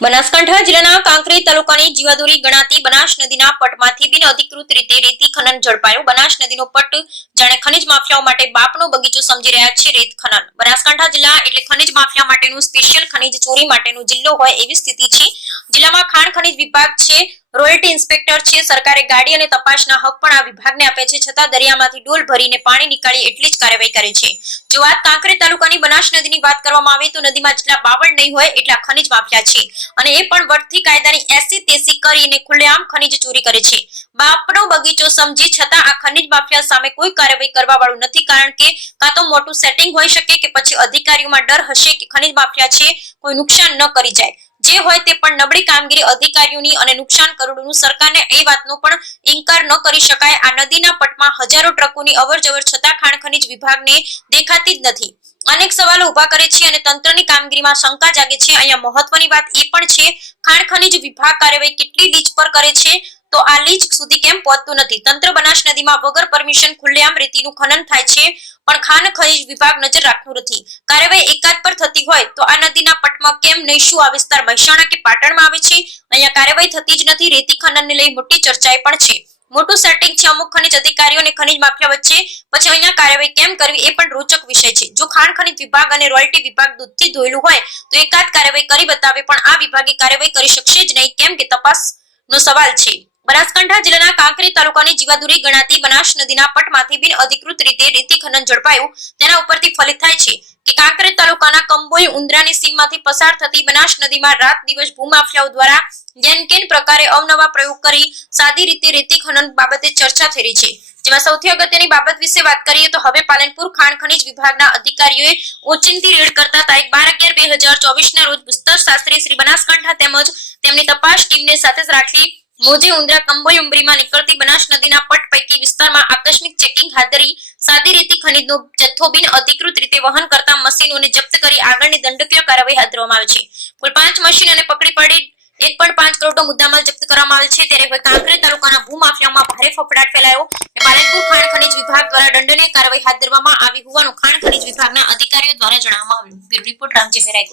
બનાસકાંઠા જિલ્લાના કાંકરેજ તાલુકાની જીવાદોરી ગણાતી બનાસ નદીના પટમાંથી બિનઅધિકૃત રીતે રેતી ખનન ઝડપાયું। બનાસ નદીનો પટ જાણે ખનિજ માફિયાઓ માટે બાપનો બગીચો સમજી રહ્યા છે। રેત ખનન બનાસકાંઠા જિલ્લા એટલે ખનિજ માફિયા માટેનું સ્પેશિયલ ખનિજ ચોરી માટેનો જિલ્લો હોય એવી સ્થિતિ છે। જિલ્લામાં ખાણ ખનિજ વિભાગ છે, રોયલ્ટી ઇન્સ્પેક્ટર છે, સરકારે ગાડી અને તપાસના હક પણ આ વિભાગને આપે છે, છતાં દરિયામાંથી ડોલ ભરીને પાણી નીકાળી એટલી જ કાર્યવાહી કરે છે। જો વાત કાંકરેજ તાલુકાની બનાસ નદીની વાત કરવામાં આવે તો નદીમાં જેટલા બાવળ નહીં હોય એટલા ખનિજ માફિયા છે અને એ પણ વટથી કાયદાની એસી તેસી કરીને ખુલ્લેઆમ ખનિજ ચોરી કરે છે। બાપનો બગીચો સમજી છતાં આ ખનિજ માફિયા સામે કોઈ કાર્યવાહી કરવા વાળું નથી, કારણ કે કાં તો મોટું સેટિંગ હોઈ શકે કે પછી અધિકારીઓમાં ડર હશે કે ખનિજ માફિયા છે કોઈ નુકસાન ન કરી જાય। જે હોય તે પણ નબળી કામગીરી અધિકારીઓની અને નુકસાન કરોડોનું સરકારને એ વાતનો પણ ઇનકાર ન કરી શકાય। આ નદીના પટમાં હજારો ટ્રકોની અવરજવર છતાં ખાણ ખનિજ વિભાગને દેખાતી જ નથી। અનેક સવાલો ઉભા કરે છે અને તંત્રની કામગીરીમાં શંકા જાગે છે। અહીંયા મહત્વની વાત એ પણ છે, ખાણ ખનિજ વિભાગ કાર્યવાહી કેટલી લીજ પર કરે છે તો આ લીજ સુધી કેમ પહોંચતું નથી। તંત્ર બનાસ નદીમાં વગર પરમિશન ખુલ્લેઆમ રેતીનું ખનન થાય છે પણ ખાણ ખનિજ વિભાગ નજર રાખતું નથી। કાર્યવાહી એકાદ પર થતી હોય તો આ નદીના પટમાં કેમ નહીં? શું આ વિસ્તાર મહેસાણા કે પાટણમાં આવે છે? અહીંયા કાર્યવાહી થતી જ નથી। રેતી ખનનને લઈ મોટી ચર્ચાએ પણ છે। મોટું સેટિંગ છે અમુક ખનિજ અધિકારીઓ અને ખનિજ માફિયા વચ્ચે, પછી અહીંયા કાર્યવાહી કેમ કરવી એ પણ રોચક વિષય છે। જો ખાણ ખનિજ વિભાગ અને રોયલ્ટી વિભાગ દૂધથી ધોયેલું હોય તો એકાદ કાર્યવાહી કરી બતાવે, પણ આ વિભાગે કાર્યવાહી કરી શકશે જ નહીં, કેમ કે તપાસનો સવાલ છે। બનાસકાંઠા જિલ્લાના કાંકરેજ તાલુકાની જીવાદોરી ગણાતી બનાસ નદીના પટમાંથી બિનઅધિકૃત રીતે રેતી ખનન ઝડપાયું। તેના ઉપરથી ફલિત થાય છે કે કાંકરેજ તાલુકાના કંબોઈ ઉંદરાની સીમમાંથી પસાર થતી બનાસ નદીમાં રાત દિવસ ભૂમાફિયાઓ દ્વારા જેનકેન પ્રકારે અવનવા પ્રયોગ કરી સાદી રીતે રેતી ખનન બાબતે ચર્ચા થઈ રહી છે। જેમાં સૌથી અગત્યની બાબત વિશે વાત કરીએ તો હવે પાલનપુર ખાણ ખનિજ વિભાગના અધિકારીઓએ ઓચિંતી રેડ કરતા તારીખ 12/11/2024 ના રોજ ભૂસ્તર શાસ્ત્રી શ્રી બનાસકાંઠા તેમજ તેમની તપાસ ટીમને સાથે રાખી મોજે ઉંદરા કંબોઈ ઉંબરીમાં નીકળતી બનાસ નદીના પટ પૈકી વિસ્તારમાં આકસ્મિક ચેકિંગ હાથ ધરી સાદી રેતી ખનિજનો જથ્થો બિનઅધિકૃત રીતે વહન કરતા મશીનોને જપ્ત કરી આગળની દંડકીય કાર્યવાહી હાથ ધરવામાં આવી છે। કુલ 5 મશીન અને પકડી પાડી 1.5 કરોડનો મુદ્દામાલ જપ્ત કરવામાં આવેલ છે। ત્યારે કાંકરેજ તાલુકાના ભૂમાફિયાઓમાં ભારે ફફડાટ ફેલાયો અને પાલનપુર ખાણ ખનિજ વિભાગ દ્વારા દંડનીય કાર્યવાહી હાથ ધરવામાં આવી હોવાનું ખાણ ખનિજ વિભાગના અધિકારીઓ દ્વારા જણાવવામાં આવ્યું। રિપોર્ટ રામજી ફેરાઈ।